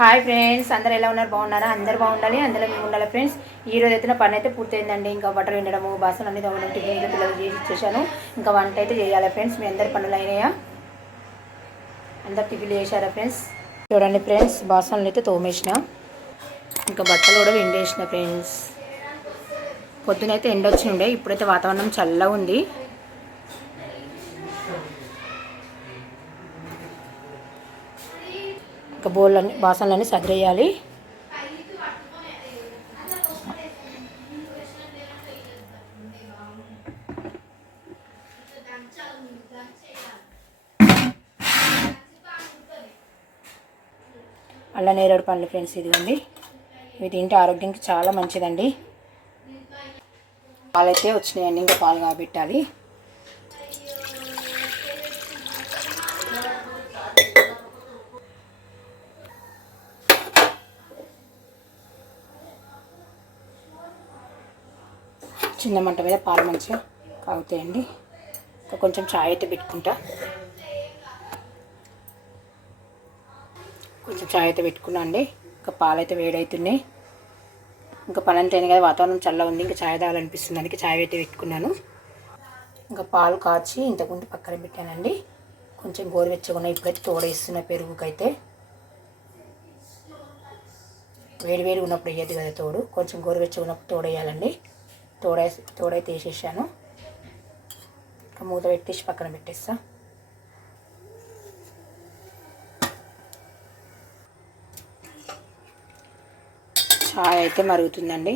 Hi friends అందరు ఎలా ఉన్నారు? బాగున్నారా? అందరు బాగుండాలి అందులో మేము ఉండాలి ఫ్రెండ్స్ ఈ రోజు అయితే నా పని అయితే పూర్తయిందండి. ఇంకా బట్టలు వినడము బాసలు అన్ని తోమడం టిఫిన్ పిల్లలు చేసి ఇచ్చేసాను. ఇంకా వంట అయితే చేయాలి ఫ్రెండ్స్ మీ అందరి పనులు అయినాయా? అందరు టిఫిన్లు చేశారా ఫ్రెండ్స్ చూడండి ఫ్రెండ్స్ బాసనలు అయితే తోమేసిన. ఇంకా బట్టలు కూడా విండేసిన ఫ్రెండ్స్ పొద్దునైతే ఎండ వచ్చి ఉండే ఇప్పుడైతే వాతావరణం చల్లగా ఉంది. బోళ్ళని బాసనలన్నీ సదిరేయాలి. అల్ల నేరేడు పండ్లు ఫ్రెండ్స్ ఇదిగోండి. ఇవి తింటే ఆరోగ్యానికి చాలా మంచిదండి. పాలైతే వచ్చినాయండి ఇంకా పాలు కాబెట్టాలి. చిన్న మంట మీద పాలు మంచిగా కాగుతాయండి. ఇంకా కొంచెం చాయ్ అయితే పెట్టుకుంటా. కొంచెం చాయ్ అయితే పెట్టుకున్నా అండి. ఇంకా పాలు అయితే వేడవుతున్నాయి ఇంకా పని అంతే కదా వాతావరణం చల్ల ఉంది ఇంకా చాయ్ తాగాలనిపిస్తుంది. అందుకే చాయ్ అయితే పెట్టుకున్నాను. ఇంకా పాలు కాచి ఇంతకుముందు పక్కన పెట్టానండి. కొంచెం గోరువెచ్చగా ఉన్నాయి ఇప్పుడైతే తోడేస్తున్న పెరుగుకైతే. వేడి వేడి ఉన్నప్పుడు వేయద్దు కదా తోడు. కొంచెం గోరువెచ్చగా ఉన్నప్పుడు తోడేయాలండి. తోడై తోడైతే వేసేసాను మూత పెట్టేసి పక్కన పెట్టేస్తా. చాయ్ అయితే మరుగుతుందండి.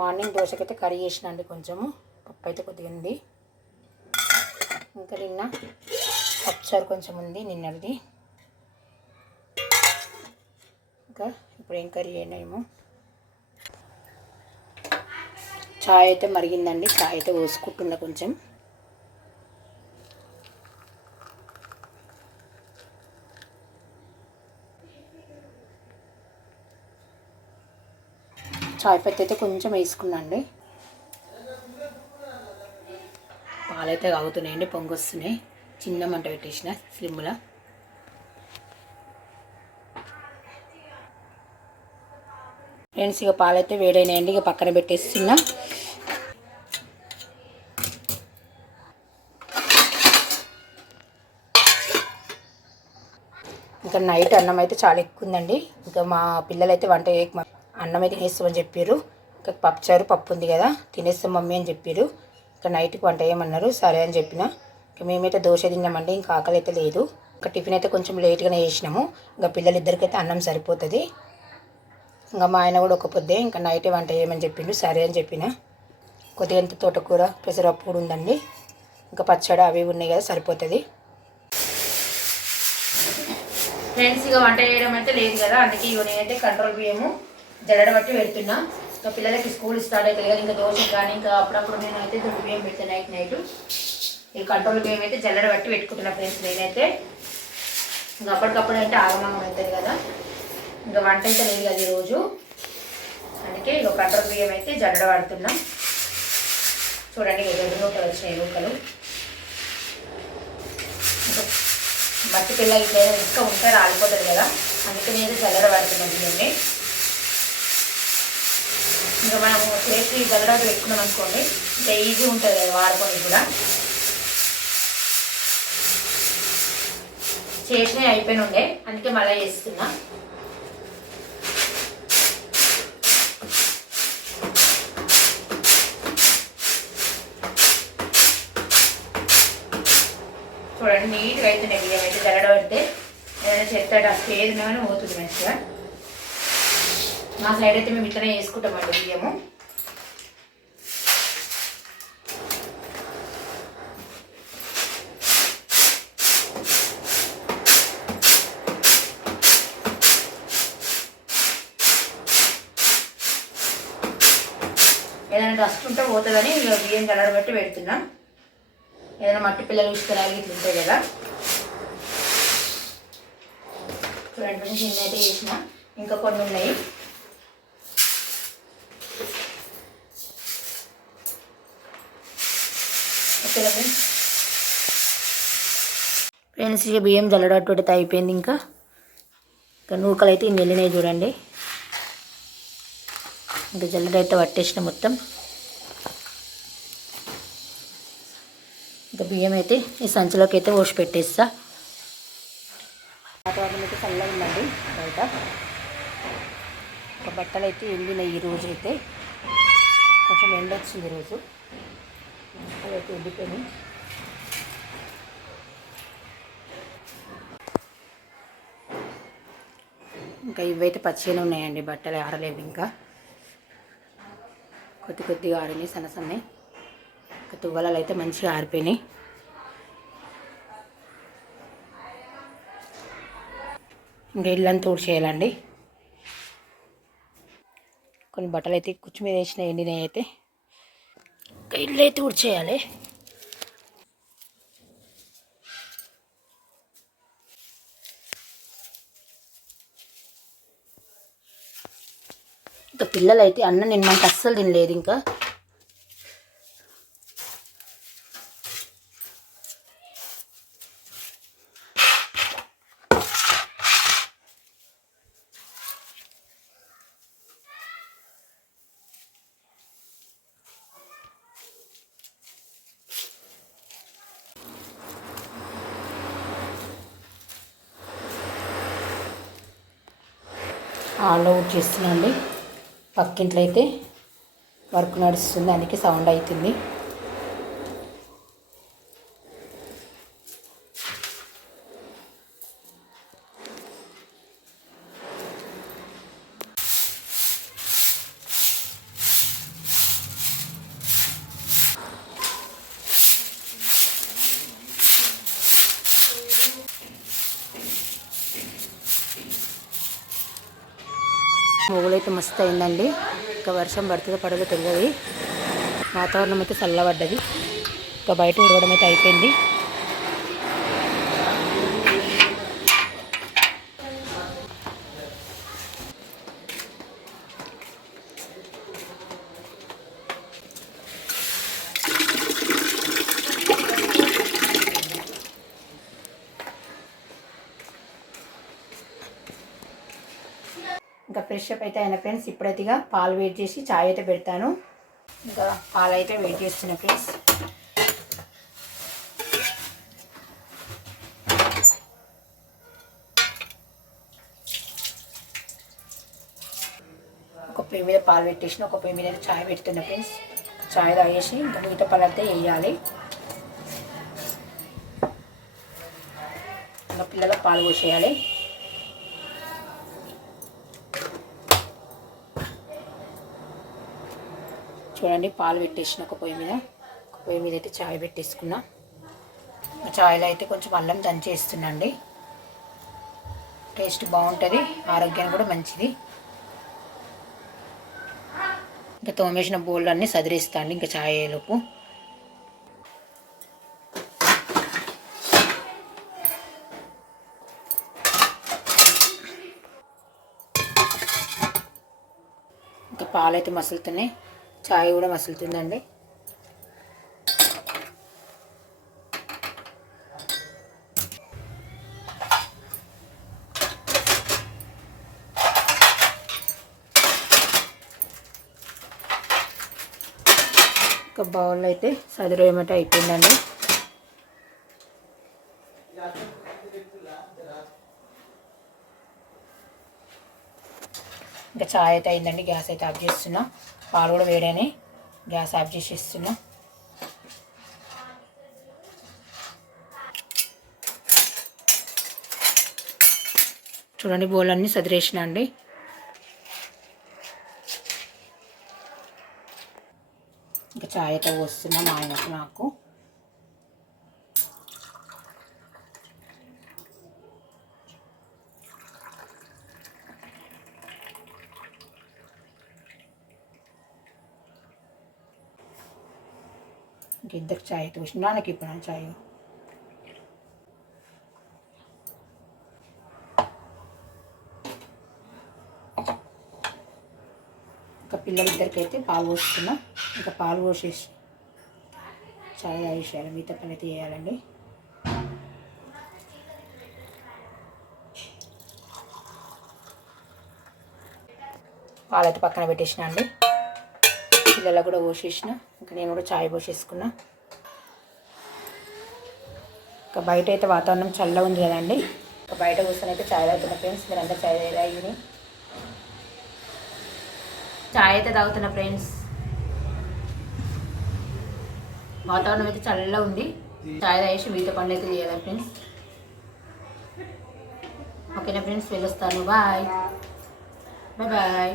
మార్నింగ్ దోశకైతే కర్రీ చేసిన అండి కొంచెము. పప్పు అయితే కొద్దిగా ఉంది. ఇంకా నిన్న పప్పుచారు కొంచెం ఉంది నిన్నది. ఇంకా ఇప్పుడు ఏం కర్రీ అయినాయేమో చాయ్ అయితే మరిగిందండి. చాయ్ అయితే పోసుకుంటున్నా కొంచెం. చాయ్ పత్తి అయితే కొంచెం వేసుకున్నాండి. పాలైతే కాగుతున్నాయండి పొంగొస్తున్నాయి. చిన్న మంట పెట్టేసిన స్లిమ్లో ఫ్రెండ్స్ ఇక పాలైతే వేడైనాయండి. ఇక పక్కన పెట్టేస్తున్నా. ఇంకా నైట్ అన్నం అయితే చాలా ఎక్కువ ఉందండి ఇంకా మా పిల్లలైతే వంట చేయక అన్నం అయితే వేస్తామని చెప్పారు ఇంకా పప్పుచారు పప్పు ఉంది కదా తినేస్తాం మమ్మీ అని చెప్పారు ఇంకా నైట్కి వంట చేయమన్నారు సరే అని చెప్పిన. ఇంకా మేమైతే దోశ తిన్నామండి ఇంకా ఆకలి అయితే లేదు. ఇంకా టిఫిన్ అయితే కొంచెం లేట్గానే చేసినాము. ఇంకా పిల్లలిద్దరికైతే అన్నం సరిపోతుంది. ఇంకా మా ఆయన కూడా ఒక పొద్దే ఇంకా నైటే వంట చేయమని చెప్పిండు సరే అని చెప్పిన. కొద్దిగా ఎంత తోటకూర పెసరపప్పు కూడా ఉందండి. ఇంకా పచ్చడి అవి ఉన్నాయి కదా సరిపోతుంది. ఫ్రెండ్స్ ఇక వంట చేయడం అయితే లేదు కదా అందుకే ఇక నేనైతే కంట్రోల్ బియ్యము జడడ బట్టి పెడుతున్నా. ఇంకా పిల్లలకి స్కూల్ స్టార్ట్ అవుతుంది కదా ఇంకా దోశ కానీ ఇంకా అప్పుడప్పుడు నేను అయితే దొడ్డు బియ్యం పెడతాను నైట్ నైట్ ఈ కంట్రోల్ బియ్యం అయితే జల్లడ బట్టి పెట్టుకుంటున్నా ఫ్రెండ్స్ నేనైతే. ఇంకా అప్పటికప్పుడు అయితే ఆగమనం అవుతుంది కదా. ఇంకా వంట అయితే లేదు కదా ఈరోజు. అందుకే ఇక కంట్రోల్ బియ్యం అయితే జల్లడ పడుతున్నాం చూడండి రెండు నూట వచ్చినాయి నూకలు ఇంకా మట్టి పిల్ల ఇట్లా ఇంకా ఉంటే రాలిపోతుంది కదా. అందుకే నేను జల్లడ పడుతున్నాను బియ్యంని ఇంకా మనం చేసి జల్లడ పెట్టుకున్నాం అనుకోండి ఇంకా ఈజీ ఉంటుంది కదా వాడుకొని కూడా. చేసినవి అయిపోయిన ఉండే అందుకే మళ్ళీ చేస్తున్నా చూడండి నీట్గా అయితే జల్లడ చెత్త డస్ట్ ఏది పోతుంది మంచిగా. మా సైడ్ అయితే మేము ఇట్లనే వేసుకుంటామండి బియ్యము. ఏదైనా డస్ట్ ఉంటే పోతుందని బియ్యం కలర్ బట్టి పెడుతున్నాం. ఏదైనా మట్టి పిల్లలు ఇష్టరాలు ఇట్లా ఉంటాయి కదా. చూడండి ఫ్రెండ్స్ అయితే వేసిన. ఇంకా కొన్ని ఉన్నాయి. ఓకే ఫ్రెండ్స్ ఫ్రెండ్స్ ఇక బియ్యం జల్లడట్టు అయిపోయింది ఇంకా. ఇంకా నూకలు అయితే ఇన్ని వెళ్ళినాయి చూడండి. ఇంకా జల్లడైతే పట్టేసిన మొత్తం. ఇంకా బియ్యం అయితే ఈ సంచిలోకి అయితే పోసి పెట్టేస్తా. వాతావరణం అయితే చల్లగా ఉందండి బయట. ఒక బట్టలు అయితే ఎండినాయి ఈ రోజు అయితే కొంచెం ఎండ వచ్చింది ఈరోజు బట్టలు అయితే ఎండిపోయినాయి. ఇంకా ఇవైతే పచ్చిగానే ఉన్నాయండి బట్టలు ఆరలేవు ఇంకా. కొద్ది కొద్దిగా ఆరినాయి సన్న సన్నవి. ఇంకా తువ్వలాలు అయితే మంచిగా ఆరిపోయినాయి. ఇంకా ఇళ్ళంతా ఊడ్చేయాలండి కొన్ని బట్టలు అయితే కుచ్చు మీద వేసిన ఎండినవి అయితే ఇంకా ఇల్లు అయితే ఊడ్చేయాలి ఇంకా పిల్లలు అయితే అన్నం తినమంటే అస్సలు తినలేదు ఇంకా. ఆల్ అవుట్ చేస్తున్నాండి పక్కింట్లో అయితే వర్క్ నడుస్తుంది అందుకే సౌండ్ అవుతుంది. మొగులైతే మస్తు అయిందండి ఇంకా వర్షం పడుతుందో పడదో తెలియదు. వాతావరణం అయితే చల్లబడ్డది. ఇంకా బయట ఉడవడం అయితే అయిపోయింది. ఫ్రెష్అప్ అయితే అయిన ఫ్రెండ్స్ ఇప్పుడైతే ఇక పాలు వేడి చేసి చాయ్ అయితే పెడతాను. ఇంకా పాలు అయితే వెయిట్ చేస్తున్నా ఫ్రెండ్స్. ఒక పొయ్యి మీద పాలు పెట్టేసిన ఒక పొయ్యి మీద చాయ్ పెడుతున్నా ఫ్రెండ్స్. చాయ్ తాగేసి ఇంకా మిగతా పాలు అయితే వేయాలి ఇంకా పిల్లలకు పాలు పోసేయాలి. చూడండి పాలు పెట్టేసిన ఒక పొయ్యి మీద. ఒక పొయ్యి మీద అయితే చాయ్ పెట్టేసుకున్నా. ఆ చాయ్లో అయితే కొంచెం అల్లం దంచేస్తుందండి టేస్ట్ బాగుంటుంది ఆరోగ్యానికి కూడా మంచిది. ఇంకా తోమేసిన బోళ్ళు అన్నీ సదిరిస్తాండి ఇంకా చాయ్ అయ్యేలోపు ఇంకా పాలైతే మసులుతున్నాయి. చాయ్ కూడా మసులుతుందండి. ఒక బౌల్ అయితే సదిరేయమంటే అయిపోయిందండి. ఇంకా చాయ్ అయితే అయిందండి. గ్యాస్ అయితే ఆఫ్ చేస్తున్నా. పాలు కూడా వేడని. గ్యాస్ ఆఫ్ చేసి ఇస్తున్నా. చూడండి బౌల్ అన్నీ సదిరేసిన అండి. ఇంకా చాయ్ అయితే పోస్తున్నా మా ఆయనకు నాకు. ఇంక ఇద్దరికి చాయ్ అయితే పోసిన నాన్నకి ఇప్పుడు చాయ్ ఇంకా పిల్లలిద్దరికి అయితే పాలు పోస్తున్నా ఇంకా పాలు పోసేసి చాయ్ తాగేసేయాలి మిగతా పని అయితే చేయాలండి పాలైతే పక్కన పెట్టేసిన అండి పిల్లలకు కూడా పోసేసిన. ఇంకా నేను కూడా చాయ్ పోసేసుకున్నా. ఇంకా బయట అయితే వాతావరణం చల్లగా ఉంది కదండి. ఇంకా బయట కూర్చొని అయితే చాయ్ తాగుతున్నా ఫ్రెండ్స్ మీరు అంతా చాయ్ తాగి చాయ్ అయితే తాగుతున్నా ఫ్రెండ్స్. వాతావరణం అయితే చల్లగా ఉంది. చాయ్ తాగేసి మిగతా పనులు అయితే చేయాలి ఫ్రెండ్స్. ఓకేనా ఫ్రెండ్స్ వెళ్ళొస్తాను. బాయ్. Bye bye.